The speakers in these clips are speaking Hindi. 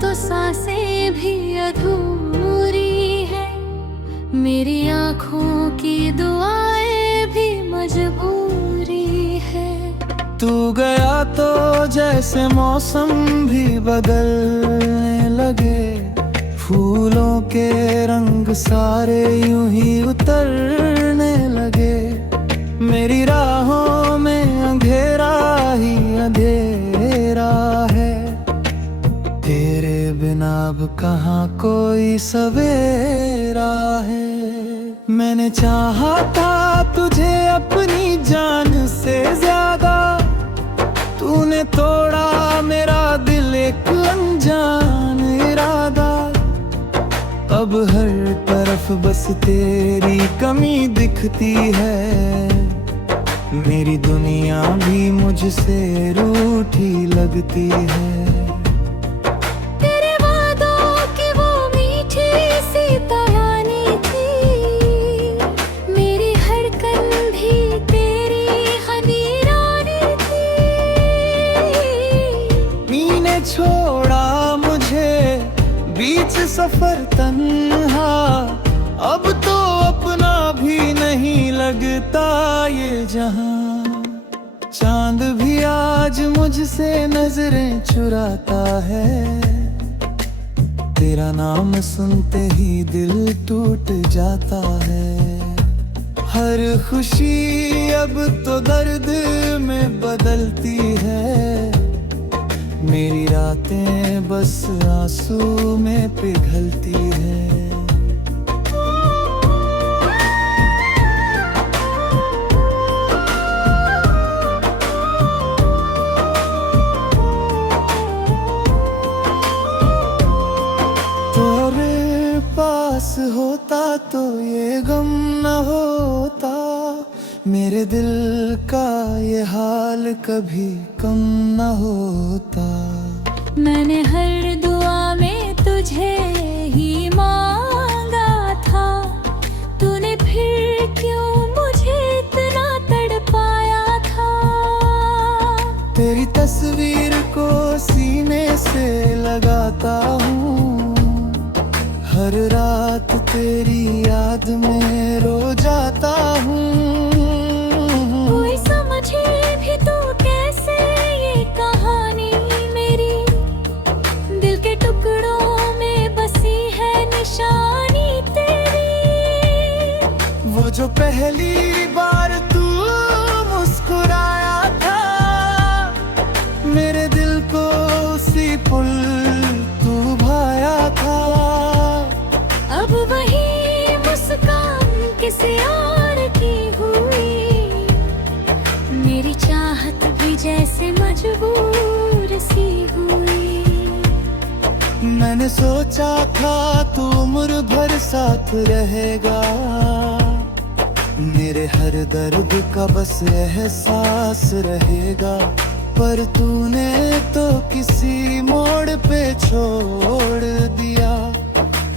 तो सांसें भी अधूरी है। मेरी आँखों की दुआएं भी मजबूरी है। तू गया तो जैसे मौसम भी बदलने लगे, फूलों के रंग सारे यूं ही उतरने लगे। मेरी राहों में अंधेरा ही अंधेरा है, तेरे बिना अब कहाँ कोई सवेरा है। मैंने चाहा था तुझे अपनी जान से ज्यादा, तूने तोड़ा मेरा दिल एक अनजान इरादा। अब हर तरफ बस तेरी कमी दिखती है, मेरी दुनिया भी मुझसे रूठी लगती है। तेरे वादों की वो मीठी सी कहानी थी, मेरी हर कल भी तेरी खमीरानी थी। मीने छोड़ा मुझे बीच सफर तन्हा, अब तो अपना भी नहीं लगता ये जहां। चांद भी आज मुझसे नजरें चुराता है, तेरा नाम सुनते ही दिल टूट जाता है। हर खुशी अब तो दर्द में बदलती है, मेरी रातें बस आंसू में पिघलती है। तेरे पास होता तो ये गम न होता, मेरे दिल का ये हाल कभी कम न होता। मैंने हर दुआ में तुझे ही मांगा था, तूने फिर क्यों मुझे इतना तड़पाया था। तेरी तस्वीर को सीने से लगाता हूँ, हर रात तेरी याद में रो जाता हूँ। कोई समझे भी तो कैसे ये कहानी मेरी, दिल के टुकड़ों में बसी है निशानी तेरी। वो जो पहली बार तू मुस्कुराया था, मेरे दिल को उसी पुल तू भाया था। अब वही मुस्कान किसी और की हुई, मेरी चाहत भी जैसे मजबूर सी हुई। मैंने सोचा था तू उम्र भर साथ रहेगा, मेरे हर दर्द का बस एहसास रहेगा। पर तूने तो किसी मोड़ पे छोड़ दिया,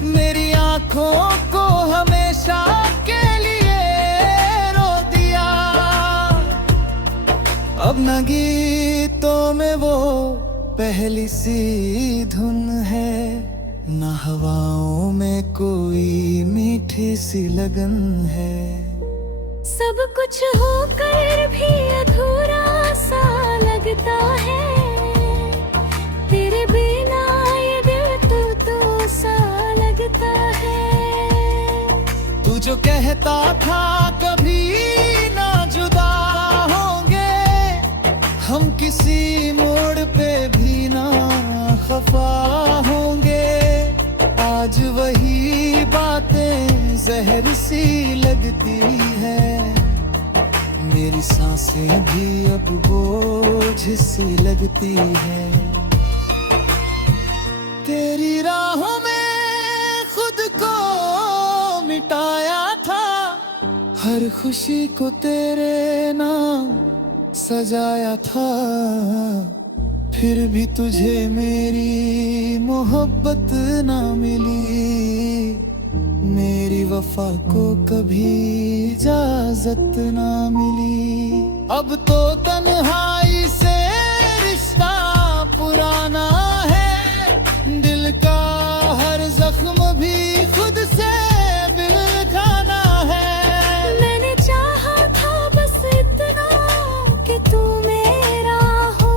मेरी आंखों को हमेशा के लिए रो दिया। अब न गीतों में वो पहली सी धुन है, न हवाओं में कोई मीठी सी लगन है। सब कुछ होकर भी अधूरा सा लगता है, तेरे बिना ये दिल तो सा लगता है। तू जो कहता था कभी ना जुदा होंगे, हम किसी मोड़ पे भी ना खफा होंगे। आज वही बातें जहर सी लगती है, मेरी सांसें भी अब बोझ सी लगती है। तेरी राहों में खुद को मिटाया था, हर खुशी को तेरे नाम सजाया था। फिर भी तुझे मेरी मोहब्बत ना मिली, मेरी वफा को कभी इजाजत ना मिली। अब तो तन्हाई से रिश्ता पुराना है, दिल जख्म भी खुद से बिलखाना है। मैंने चाहा था बस इतना कि तू मेरा हो,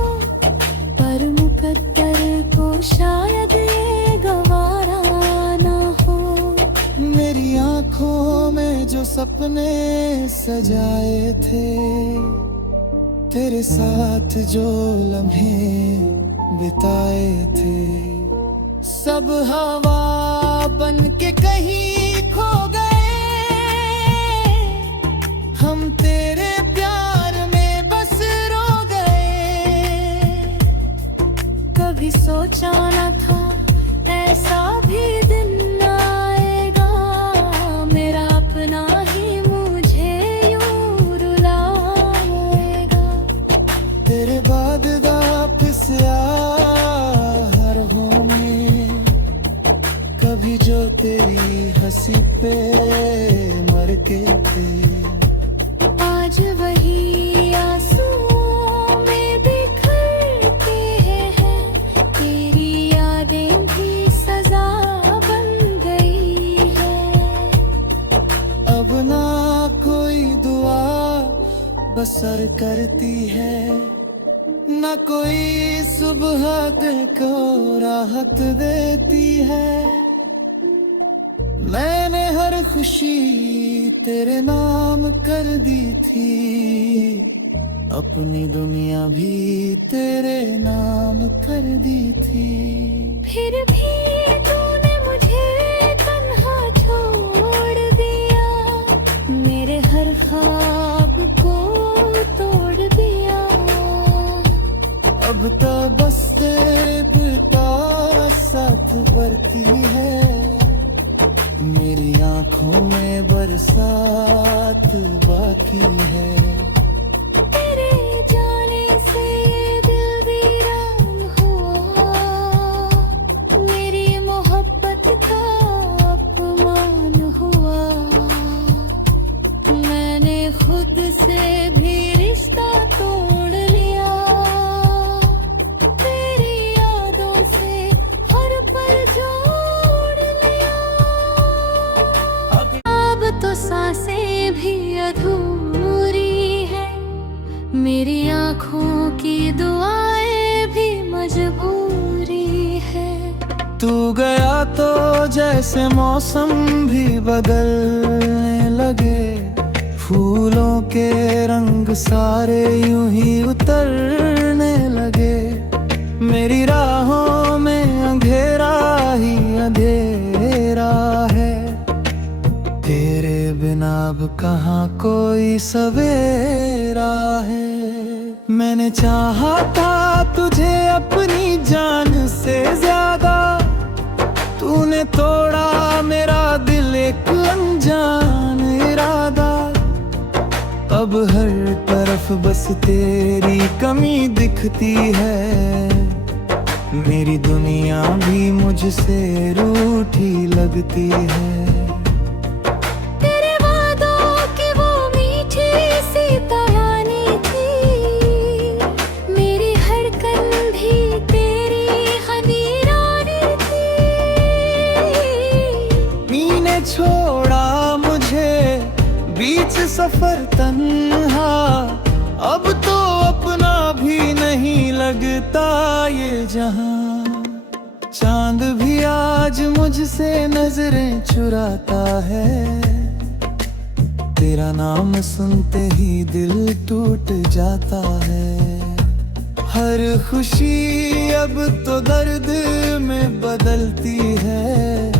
पर मुकद्दर को शायद ये गवारा ना हो। मेरी आंखों में जो सपने सजाए थे, तेरे साथ जो लम्हे बिताए थे, सब हवा बन के कहीं खो गए। हम तेरे प्यार में बस रो गए। कभी सोचा न था ऐसा भी दिन आएगा, मेरा अपना ही मुझे यूं रुलाएगा। तेरे बाद वापस यारों में कभी जो तेरी हंसी पे मर के थे, आज वही आंसुओं में बिखरते हैं। तेरी यादें भी सजा बन गई है। अब ना कोई दुआ बसर करती है, ना कोई सुबह दिल को राहत देती है। मैंने हर खुशी तेरे नाम कर दी थी, अपनी दुनिया भी तेरे नाम कर दी थी। फिर भी तूने मुझे तन्हा छोड़ दिया, मेरे हर ख्वाब को तोड़ दिया। अब तो बस तेरे पिता साथ बढ़ती है, मेरी आंखों में बरसात बाकी है। तेरे जाने से ये दिल वीरान हुआ, मेरी मोहब्बत का अपमान हुआ। मैंने खुद से भी रिश्ता तोड़ लिया, तेरी यादों से हर पल जोड़ लिया। अब तो सांसें भी अधूरी है, मेरी आँखों की दुआएं भी मजबूरी है। तू गया तो जैसे मौसम भी बदलने लगे, फूलों के रंग सारे यूं ही उतरने लगे। मेरी राहों में अंधेरा ही अंधेरा है, तेरे बिना अब कहाँ कोई सवेरा है। मैंने चाहा था तुझे अपनी जान से ज्यादा, तूने तोड़ा मेरा दिल एक अनजान इरादा। अब हर तरफ बस तेरी कमी दिखती है, मेरी दुनिया भी मुझसे रूठी लगती है। तेरे वादों की वो मीठी सी कहानी थी, मेरी हर कंधी तेरी खमीरानी थी। मीने छोड़ा मुझे बीच सफर तन्हा, अब तो अपना भी नहीं लगता ये जहां। चांद भी आज मुझसे नजरें चुराता है, तेरा नाम सुनते ही दिल टूट जाता है। हर खुशी अब तो दर्द में बदलती है,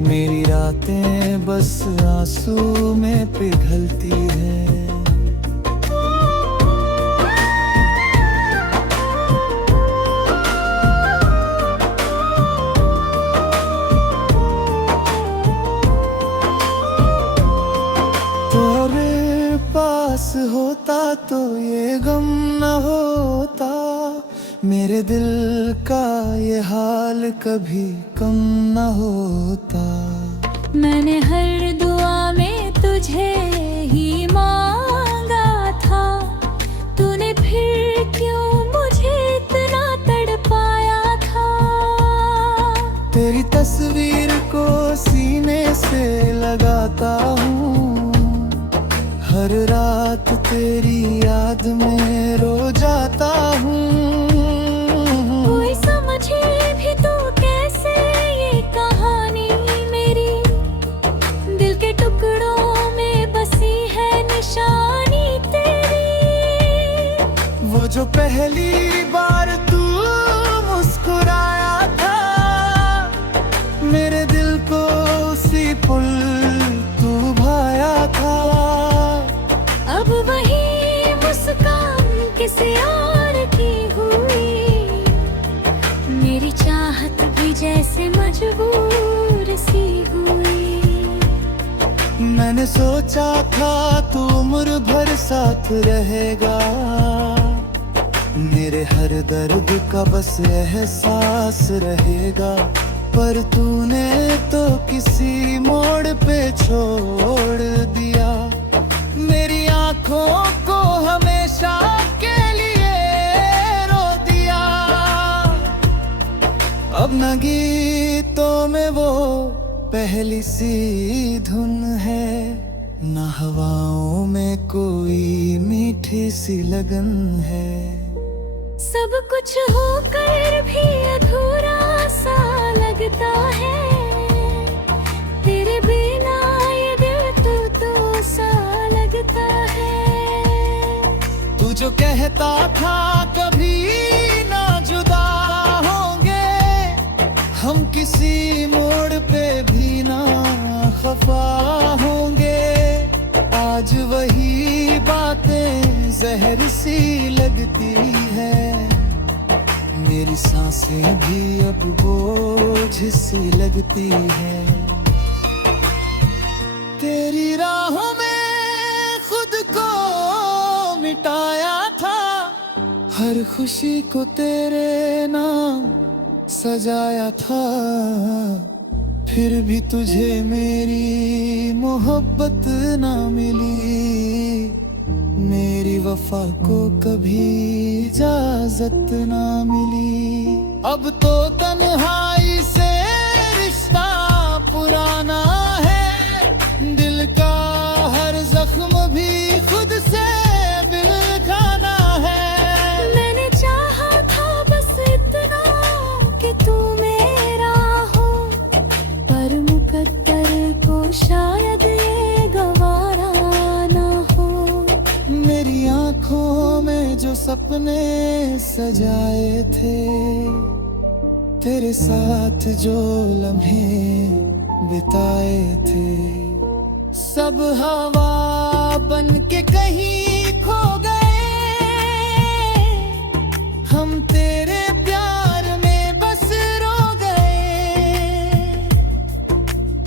मेरी रातें बस आंसू में पिघलती है। तेरे पास होता तो ये गम न होता, मेरे दिल का ये हाल कभी कम न होता। मैंने हर दुआ में तुझे ही मांगा था, तूने फिर क्यों मुझे इतना तड़पाया था। तेरी तस्वीर को सीने से लगाता हूँ, हर रात तेरी याद में रो जाता हूँ। कोई समझे भी तो कैसे ये कहानी मेरी, दिल के टुकड़ों में बसी है निशानी तेरी। वो जो पहली बार तू मुस्कुराया था, मेरे दिल को उसी पुल तू भाया था। अब वही मुस्कान किसी और की हुई, मेरी चाहत भी जैसे मजबूर सी हुई। मैंने सोचा था तू उम्र भर साथ रहेगा, मेरे हर दर्द का बस एहसास रहेगा। पर तूने तो किसी मोड़ पे छोड़ दिया, मेरी आंखों को हमेशा के लिए रो दिया। अब न गीतों में वो पहली सी धुन है, न हवाओं में कोई मीठी सी लगन है। सब कुछ होकर भी अधूरा सा लगता है, तेरे बिना ये दिल तो सा लगता है। तू जो कहता था कभी ना जुदा होंगे, हम किसी मोड़ पे भी ना खफा होंगे। आज वही बातें जहर सी लगती है, मेरी सांसें भी अब बोझ सी लगती है। तेरी राहों में खुद को मिटाया था, हर खुशी को तेरे नाम सजाया था। फिर भी तुझे मेरी मोहब्बत ना मिली, मेरी वफा को कभी इजाजत ना मिली। अब तो तन्हाई से रिश्ता पुराना है, दिल का हर जख्म भी खुद से बिलखाना है। मैंने चाहा था बस इतना कि तू मेरा हो, पर मुकद्दर को शायद ये गवारा ना हो। मेरी आंखों में जो सपने सजाए थे, तेरे साथ जो लम्हे बिताए थे, सब हवा बन के कहीं खो गए। हम तेरे प्यार में बस रो गए।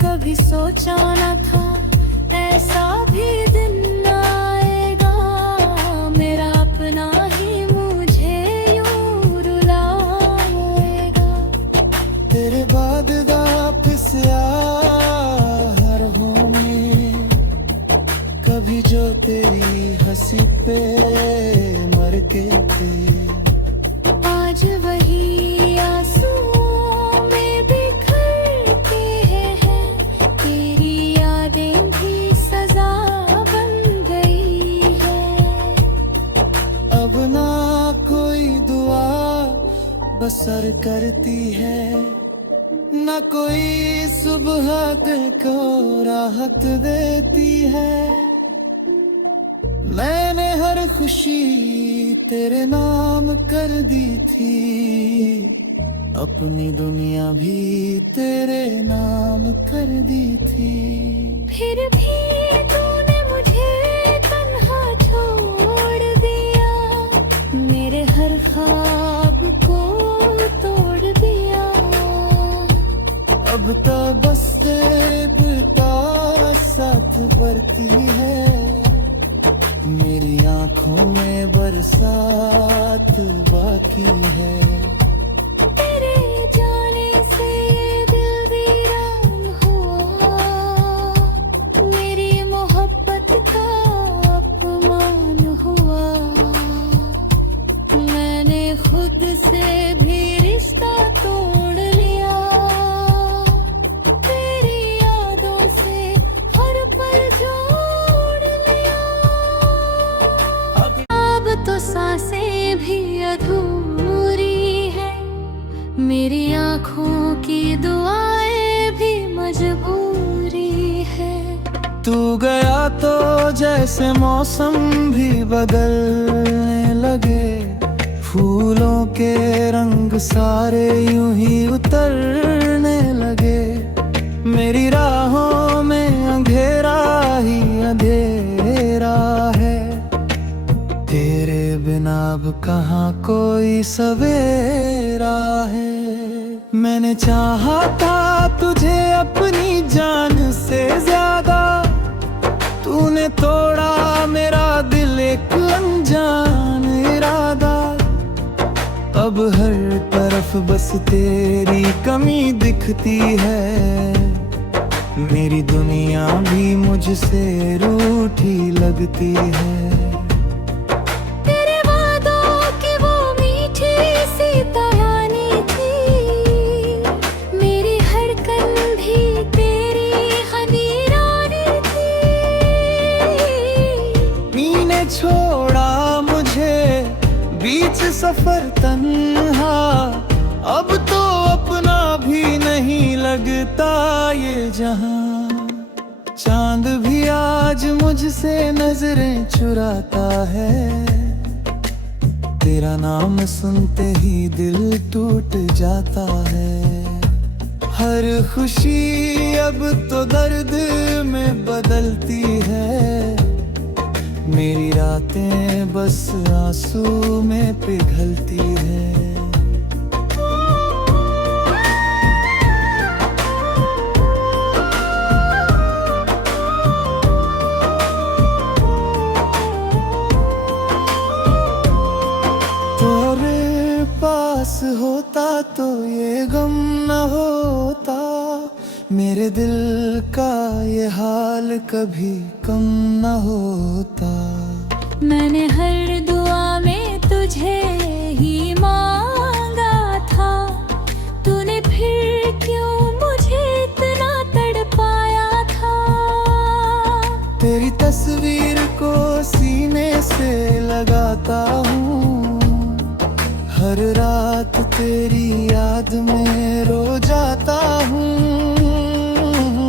कभी सोचा न था ऐसा भी दिन आएगा, मेरा अपना ही मुझे यूं रुलाएगा। तेरे बाद वापस यारों में कभी जो तेरी हंसी पे मर के थे, आज वही आंसुओं में बिखरते हैं, तेरी यादें भी सजा बन गई है। अब ना कोई दुआ बसर करती है, ना कोई सुबह दिल को राहत देती है। मैंने हर खुशी तेरे नाम कर दी थी, अपनी दुनिया भी तेरे नाम कर दी थी। फिर भी तूने मुझे तन्हा छोड़ दिया, मेरे हर ख्वाब को तोड़ दिया। अब तो बस तेरे बिता साथ बढ़ती है, मेरी आंखों में बरसात बाकी है। तेरे जाने से ये दिल वीरान हुआ, मेरी मोहब्बत का अपमान हुआ। मैंने खुद से भी रिश्ता तोड़ लिया। मेरी आँखों की दुआएं भी मजबूरी है। तू गया तो जैसे मौसम भी बदलने लगे, फूलों के रंग सारे यूं ही उतरने लगे। मेरी राहों में अंधेरा ही अंधेरा है, तेरे बिना अब कहाँ कोई सवेरा है। मैंने चाहा था तुझे अपनी जान से ज्यादा, तूने तोड़ा मेरा दिल एक अनजान इरादा। अब हर तरफ बस तेरी कमी दिखती है, मेरी दुनिया भी मुझसे रूठी लगती है। तेरे वादों की वो मीठी सी कहानी थी, मेरी हर कंधी तेरी खमीरानी थी। मीने छोड़ा मुझे बीच सफर तन्हा, अब तो अपना भी नहीं लगता ये जहां। चांद भी आज मुझसे नजरें चुराता है, तेरा नाम सुनते ही दिल टूट जाता है। हर खुशी अब तो दर्द में बदलती है, मेरी रातें बस आंसू में पिघलती है। तेरे पास होता तो ये गम न होता, मेरे दिल का ये हाल कभी कम न होता। मैंने हर दुआ में तुझे ही मांगा था, तूने फिर क्यों मुझे इतना तड़पाया था। तेरी तस्वीर को सीने से लगाता हूँ, हर रात तेरी याद में रो जाता हूँ।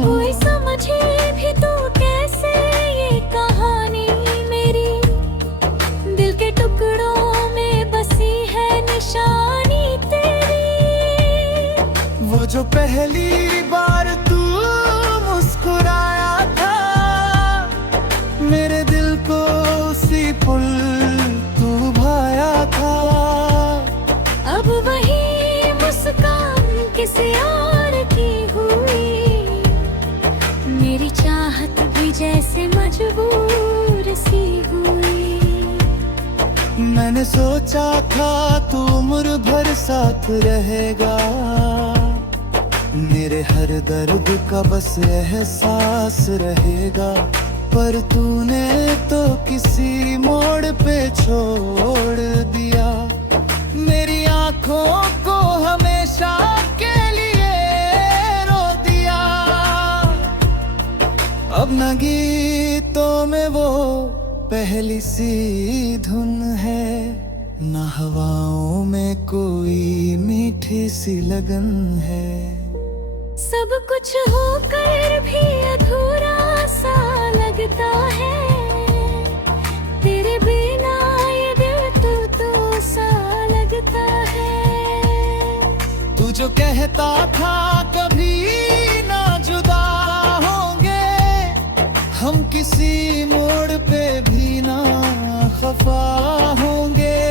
कोई समझे भी तो कैसे ये कहानी मेरी, दिल के टुकड़ों में बसी है निशानी तेरी। वो जो पहली बार तू मुस्कुराया था, मेरे दिल को उसी पुल तू भाया था। अब वही मुस्कान किसी और की हुई, मेरी चाहत भी जैसे मजबूर सी हुई। मैंने सोचा था तू उम्र भर साथ रहेगा, मेरे हर दर्द का बस एहसास रहेगा। पर तूने तो किसी मोड़ पे छोड़ दिया, मेरी आंखों को हमेशा के लिए रो दिया। अब न गीतों में वो पहली सी धुन है, न हवाओं में कोई मीठी सी लगन है। सब कुछ होकर भी अधूरा सा लगता है, तेरे बिना ये दिल तो सा लगता है। तू जो कहता था कभी ना जुदा होंगे, हम किसी मोड़ पे भी ना खफा होंगे।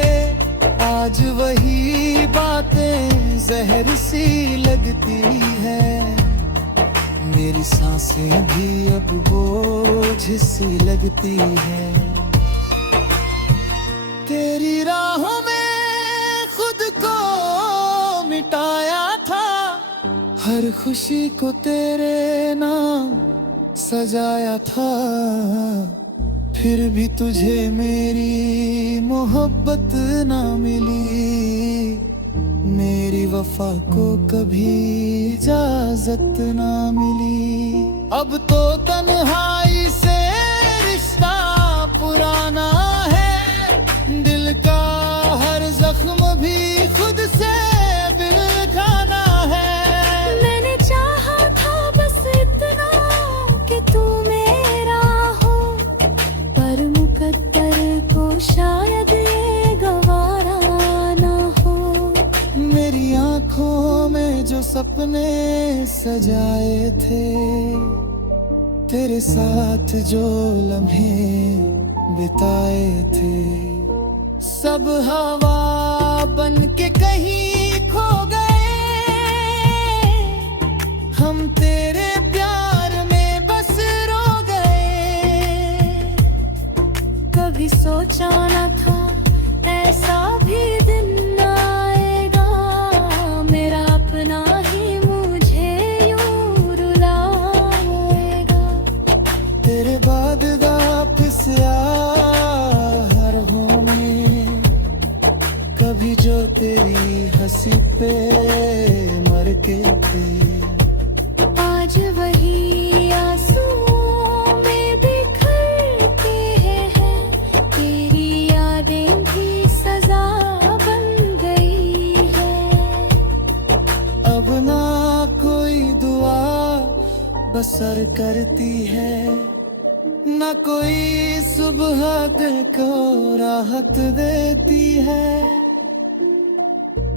आज वही बातें जहर सी लगती है, मेरी सांसें भी अब बोझ सी लगती है। तेरी राहों में खुद को मिटाया था, हर खुशी को तेरे नाम सजाया था। फिर भी तुझे मेरी मोहब्बत ना मिली, मेरी वफा को कभी इजाजत ना मिली। अब तो तन्हाई से रिश्ता पुराना है, दिल का हर जख्म भी खुद से बिलखा जो सपने सजाए थे, तेरे साथ जो लम्हे बिताए थे, सब हवा बन के कहीं खो गए। हम तेरे प्यार में बस रो गए। कभी सोचा न था ऐसा भी दिन आएगा, मेरा अपना ही मुझे यूं रुलाएगा। तेरे बाद वापस हर में कभी जो तेरी हंसी पे मर के थे, आज वही आंसुओं में बिखरते हैं। तेरी यादें भी सजा बन गई है। अब ना कोई दुआ बसर करती है, ना कोई सुबह दिल को राहत देती है।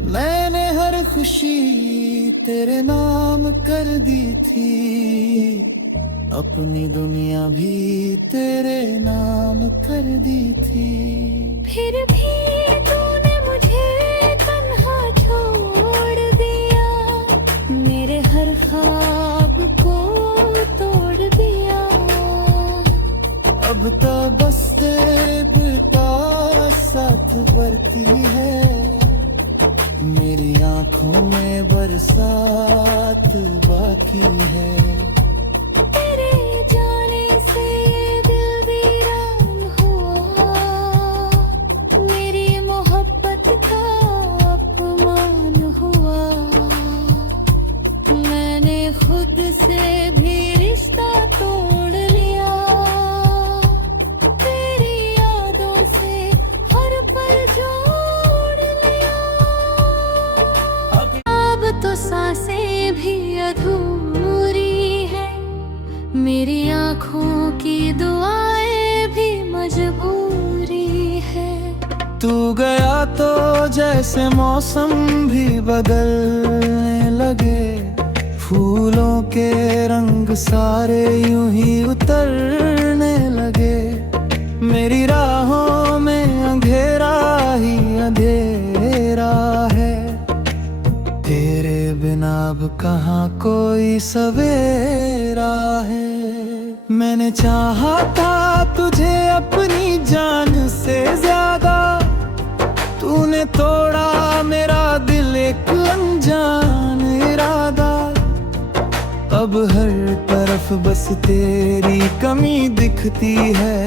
मैंने हर खुशी तेरे नाम कर दी थी, अपनी दुनिया भी तेरे नाम कर दी थी। फिर भी तूने मुझे तन्हा छोड़ दिया, मेरे हर ख्वाब को तोड़ दिया। अब तो बस तेरे बिता साथ बढ़ती है, मेरी आंखों में बरसात बाकी है। तेरे जाने से ये दिल वीरान हुआ, मेरी मोहब्बत का अपमान हुआ। मैंने खुद से भी रिश्ता तोड़ लिया, तेरी यादों से हर पल जोड़ लिया। अब तो सांसें भी अधूरी है, मेरी आँखों की दुआएं भी मजबूरी है। तू गया तो जैसे मौसम भी बदलने लगे, फूलों के रंग सारे यूं ही उतरने लगे। मेरी राहों में अंधेरा ही अंधेरा है, तेरे बिना अब कहाँ कोई सवेरा है। मैंने चाहा था तुझे अपनी जान से ज्यादा, तूने तोड़ा मेरा दिल एक अनजान इरादा। अब हर तरफ बस तेरी कमी दिखती है,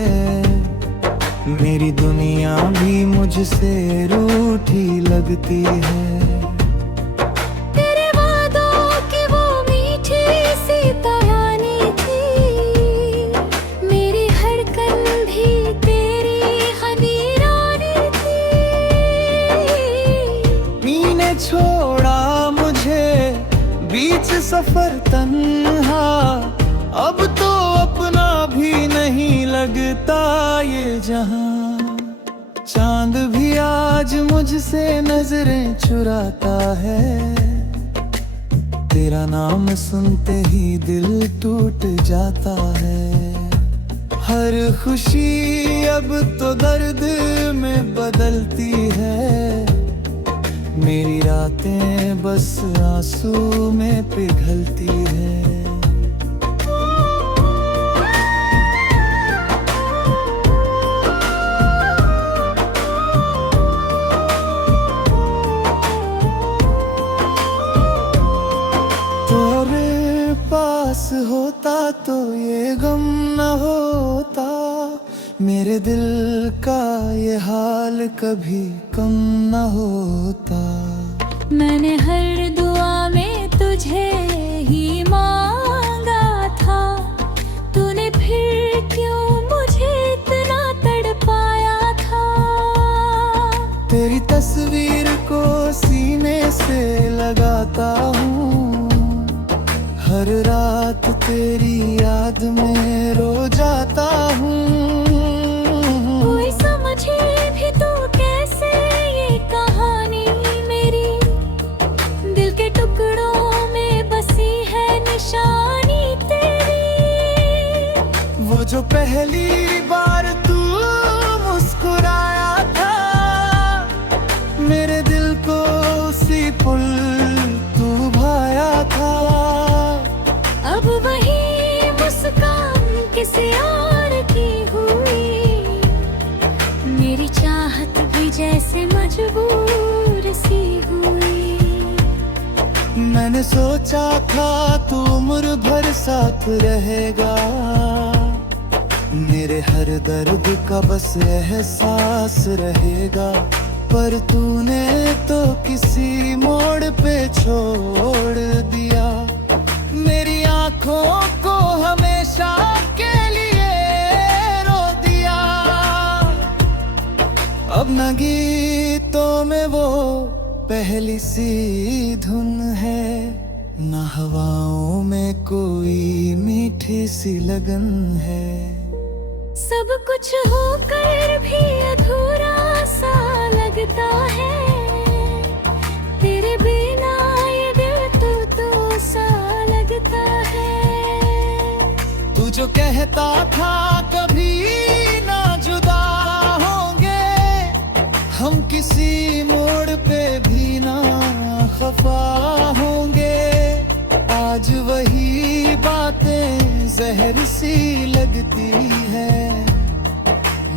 मेरी दुनिया भी मुझसे रूठी लगती है। तेरे वादों की वो मीठी सी कहानी थी, मेरी हर कंधी तेरी खमीरानी थी। मीने छोड़ा मुझे बीच सफर तन्हा, अब तो अपना भी नहीं लगता ये जहां। चांद भी आज मुझसे नजरें चुराता है, तेरा नाम सुनते ही दिल टूट जाता है। हर खुशी अब तो दर्द में बदलती है, मेरी रातें बस आंसू में पिघलती है। तेरे पास होता तो ये गम न होता, मेरे दिल का ये हाल कभी कम न होता। मैंने हर दुआ में तुझे ही मांगा था, तूने फिर क्यों मुझे इतना तड़पाया था। तेरी तस्वीर को सीने से लगाता हूँ, हर रात तेरी याद में रो जाता हूँ। कोई समझे भी तो कैसे ये कहानी मेरी, दिल के टुकड़ों जो पहली बार तू मुस्कुराया था, मेरे दिल को उसी पुल तू भाया था। अब वही मुस्कान किसी और की हुई, मेरी चाहत भी जैसे मजबूर सी हुई। मैंने सोचा था तू उम्र भर साथ रहेगा, मेरे हर दर्द का बस एहसास रहेगा। पर तूने तो किसी मोड़ पे छोड़ दिया, मेरी आंखों को हमेशा के लिए रो दिया। अब न गीतों में वो पहली सी धुन है, न हवाओं में कोई मीठी सी लगन है। सब कुछ होकर भी अधूरा सा लगता है, तेरे बिना ये दिल तो सा लगता है। तू जो कहता था कभी ना जुदा होंगे, हम किसी मोड़ पे भी ना खफा होंगे। आज वही बातें जहर सी लगती है,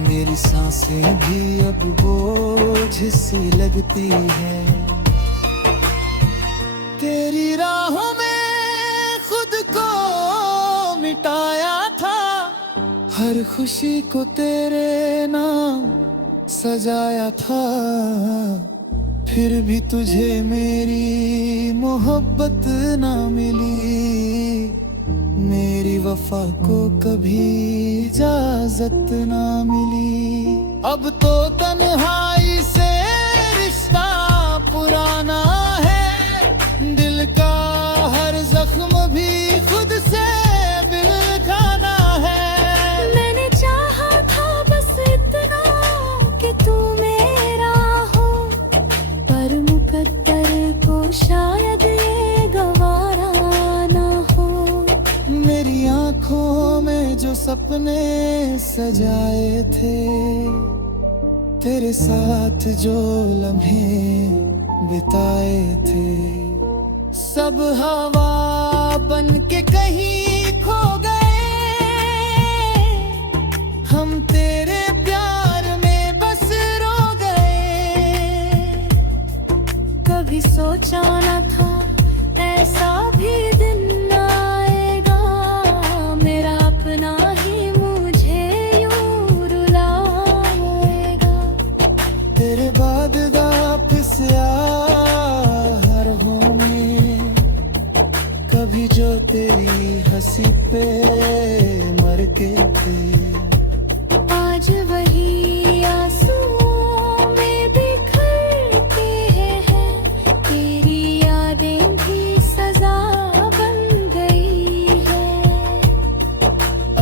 मेरी सांसें भी अब बोझ सी लगती है। तेरी राहों में खुद को मिटाया था, हर खुशी को तेरे नाम सजाया था। फिर भी तुझे मेरी मोहब्बत ना मिली, मेरी वफा को कभी इजाजत ना मिली। अब तो तन्हाई से रिश्ता पुराना है, दिल का हर जख्म भी खुद से बिलखाना है। मैंने चाहा था बस इतना कि तू मेरा हो, पर मुकद्दर को शायद ये गवारा ना हो। मेरी आंखों में जो सपने सजाए थे, तेरे साथ जो लम्हे बिताए थे, सब हवा बन के कहीं खो गए। हम तेरे प्यार में बस रो गए। कभी सोचा न था ऐसा भी दिन आएगा, मेरा अपना ही मुझे यूं रुलाएगा। तेरे बाद वापस यारों में कभी जो तेरी हंसी पे मर के थे, आज वही आंसुओं में बिखरते हैं। तेरी यादें भी सजा बन गई है।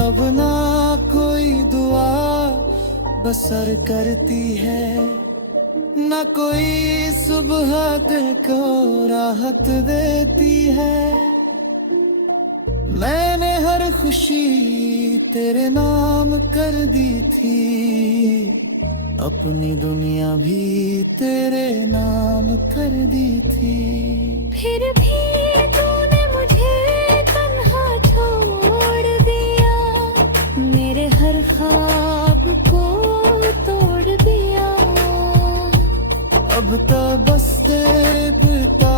अब ना कोई दुआ बसर करती है, ना कोई सुबह दिल को राहत देती है। मैंने हर खुशी तेरे नाम कर दी थी, अपनी दुनिया भी तेरे नाम कर दी थी। फिर भी तूने मुझे तन्हा छोड़ दिया, मेरे हर ख्वाब को तोड़ दिया। अब तो बस तेरे पिता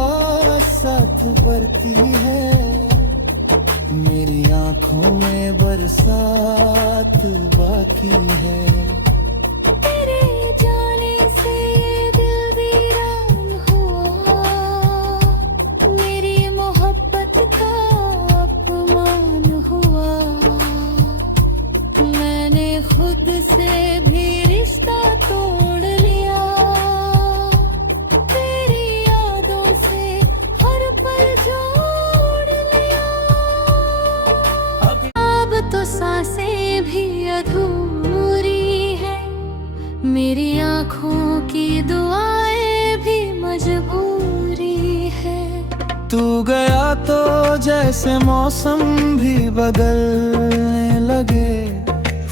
साथ बढ़ती है, मेरी आंखों में बरसात बाकी है। तेरे जाने से दिल वीरान हुआ, मेरी मोहब्बत का अपमान हुआ। मैंने खुद से भी रिश्ता तोड़ लिया, तेरी यादों से हर पल जोड़ लिया। अब तो सांसें भी अधूरी है, मेरी आँखों की दुआएं भी मजबूरी है। तू गया तो जैसे मौसम भी बदलने लगे,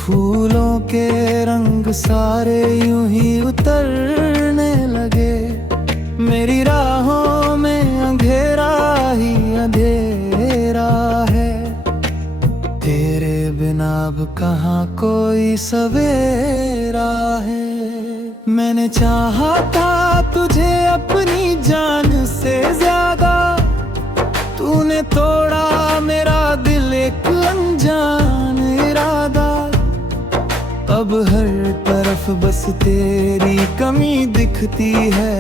फूलों के रंग सारे यूं ही उतरने लगे। मेरी राहों में अंधेरा ही अंधेरा है। तेरे बिना अब कहाँ कोई सवेरा है। मैंने चाहा था तुझे अपनी जान से ज्यादा, तूने तोड़ा मेरा दिल एक अनजान इरादा। अब हर तरफ बस तेरी कमी दिखती है।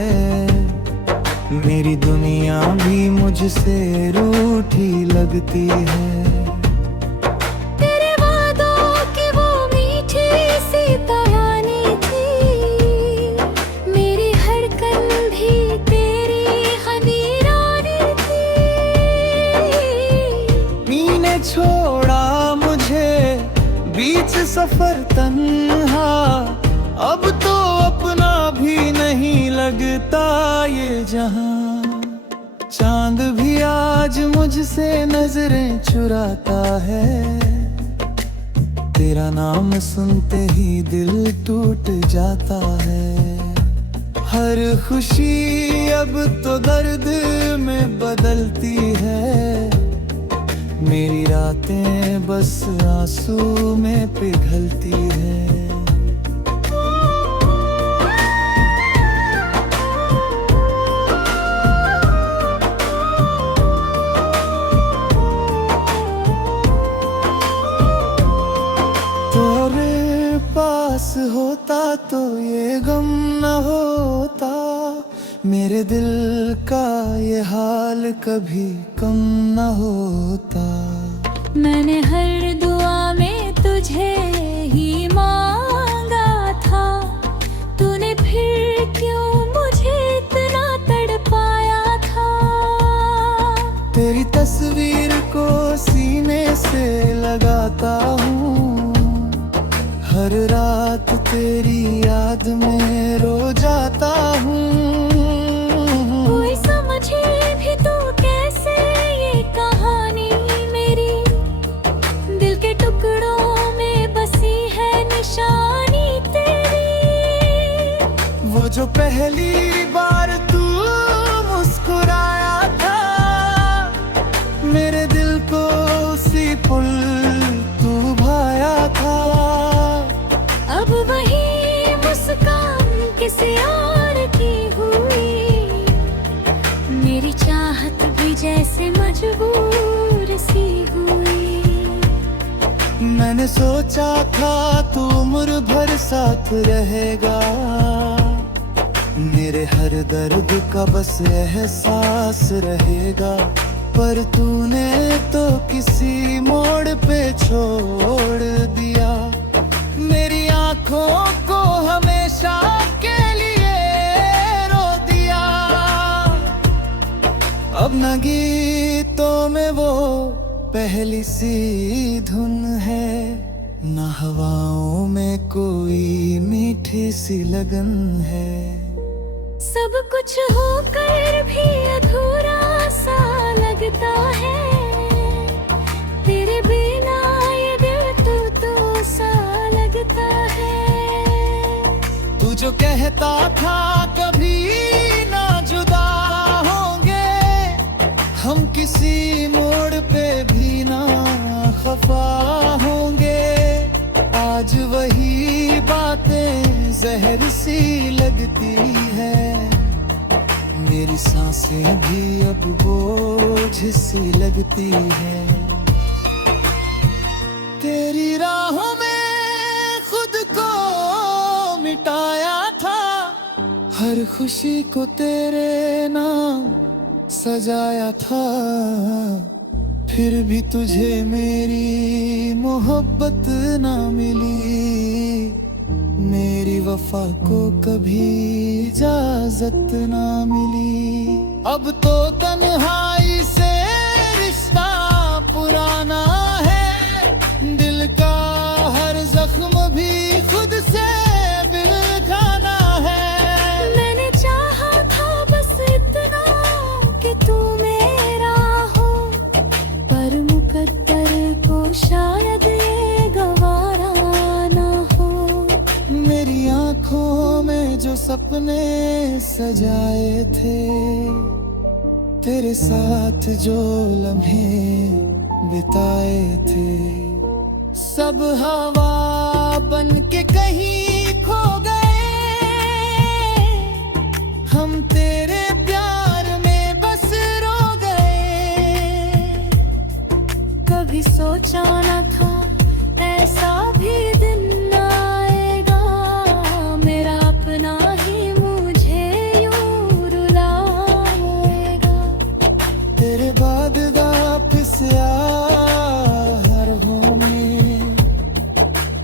मेरी दुनिया भी मुझसे रूठी लगती है। तेरे वादों की वो मीठी सी कहानी थी, मेरी हर कंधी तेरी खमीरानी थी। मीने छोड़ा मुझे बीच सफर तन्हा, अब तो अपना भी नहीं लगता ये जहां। चांद भी आज मुझसे नजरें चुराता है। तेरा नाम सुनते ही दिल टूट जाता है। हर खुशी अब तो दर्द में बदलती है। मेरी रातें बस आंसू में पिघलती है। तेरे पास होता तो ये गम न होता। मेरे दिल का ये हाल कभी कम न होता। मैंने हर दुआ में तुझे ही मांगा था, तूने फिर क्यों मुझे इतना तड़पाया था। तेरी तस्वीर को सीने से लगाता हूँ। हर रात तेरी याद में रो जाता हूँ। कोई समझे भी तो कैसे ये कहानी मेरी, दिल के टुकड़ों में बसी है निशानी तेरी। वो जो पहली बार तू मुस्कुराया था, मेरे दिल को उसी पुल तू भाया था। अब वही मुस्कान किसी और की हुई, मेरी चाहत भी जैसे मजबूर सी हुई। मैंने सोचा था तू उम्र भर साथ रहेगा। मेरे हर दर्द का बस एहसास रहेगा। पर तूने तो किसी मोड़ पे छोड़ दिया। मेरी आंखों को हमेशा के लिए रो दिया। अब न गीतों में वो पहली सी धुन है, न हवाओं में कोई मीठी सी लगन है। सब कुछ होकर भी अधूरा सा लगता है। तेरे बिना ये दिल तो सा लगता है। तू जो कहता था कभी ना जुदा होंगे, हम किसी मोड़ पे भी ना खफा होंगे। आज वही बातें जहर सी लगती है। मेरी सांसें भी अब बोझ सी लगती है। तेरी राहों में खुद को मिटाया था। हर खुशी को तेरे नाम सजाया था। फिर भी तुझे मेरी मोहब्बत ना मिली। मेरी वफा को कभी इजाजत ना मिली। अब तो तन्हाई से रिश्ता पुराना है। दिल का हर जख्म भी खुद से बिलखाना है। मैंने चाहा था बस इतना कि तू मेरा हो, पर मुकद्दर को शायद ये गवारा सपने सजाए थे, तेरे साथ जो लम्हे बिताए थे, सब हवा बन के कहीं खो गए। हम तेरे प्यार में बस रो गए। कभी सोचा न था ऐसा भी दिन आएगा, मेरा अपना ही मुझे यूं रुलाएगा। तेरे बाद वापस यारों में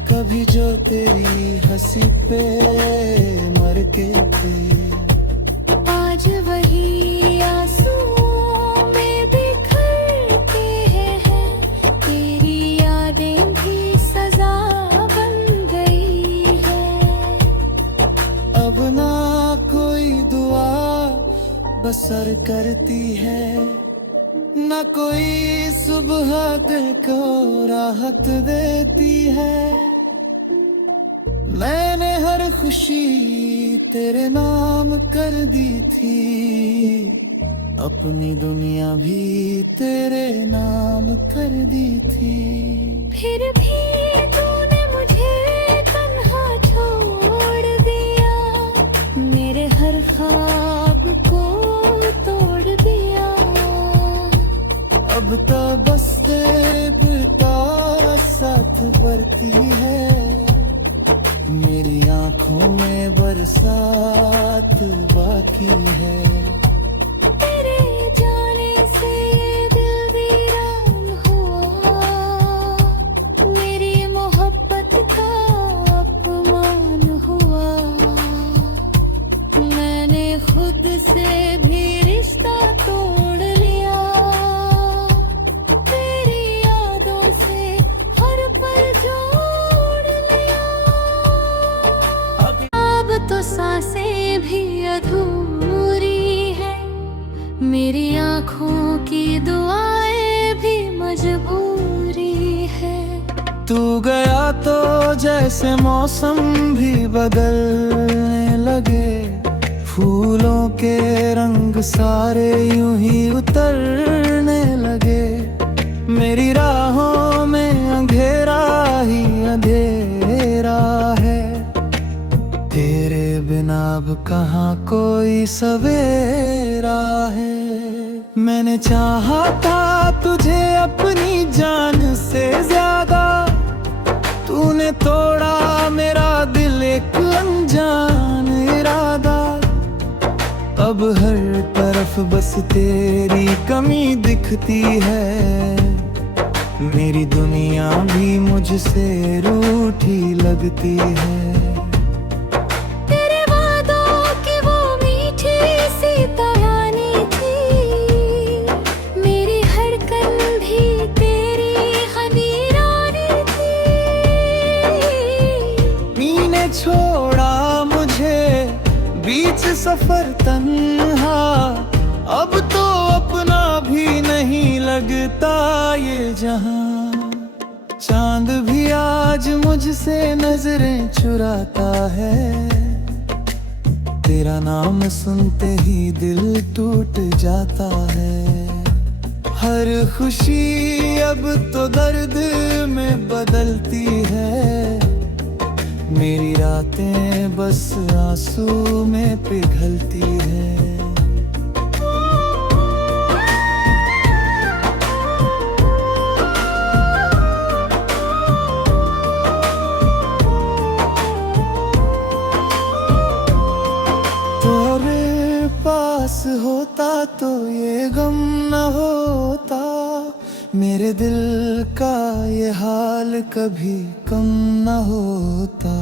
कभी जो तेरी हंसी पे मर के थे, आज वही आंसुओं में बिखरते हैं। तेरी यादें भी सजा बन गई है। अब ना कोई दुआ बसर करती है, ना कोई सुबह दिल को राहत देती है। मैंने हर खुशी तेरे नाम कर दी थी, अपनी दुनिया भी तेरे नाम कर दी थी। फिर भी तूने मुझे तन्हा छोड़ दिया, मेरे हर ख्वाब को तोड़ दिया। अब तो बस तेरा साथ बरती है, मेरी आंखों में बरसात बाकी है। तेरे जाने से ये दिल वीरान हुआ, मेरी मोहब्बत का अपमान हुआ। मैंने खुद से भी रिश्ता तोड़ लिया, तेरी यादों से हर पल जोड़ लिया। अब तो सांसें भी अधूरी है, मेरी आँखों की दुआएं भी मजबूरी है। तू गया तो जैसे मौसम भी बदलने लगे, फूलों के रंग सारे यूं ही उतरने लगे। मेरी राहों में अंधेरा ही अंधेरा है, तेरे बिना अब कहाँ कोई सवेरा है। मैंने चाहा था तुझे अपनी जान से ज्यादा, तूने तोड़ा मेरा दिल एक अनजान इरादा। अब हर तरफ बस तेरी कमी दिखती है, मेरी दुनिया भी मुझसे रूठी लगती है। तेरे वादों की वो मीठी सी कहानी थी, मेरी हर कंधी तेरी खमीरानी थी। मीने छोड़ा मुझे बीच सफर तन्हा, अब तो अपना भी नहीं लगता ये जहां। चांद भी आज मुझसे नजरें चुराता है, तेरा नाम सुनते ही दिल टूट जाता है। हर खुशी अब तो दर्द में बदलती है, मेरी रातें बस आंसू में पिघलती है। तेरे पास होता तो ये गम न होता, मेरे दिल का ये हाल कभी कम न होता।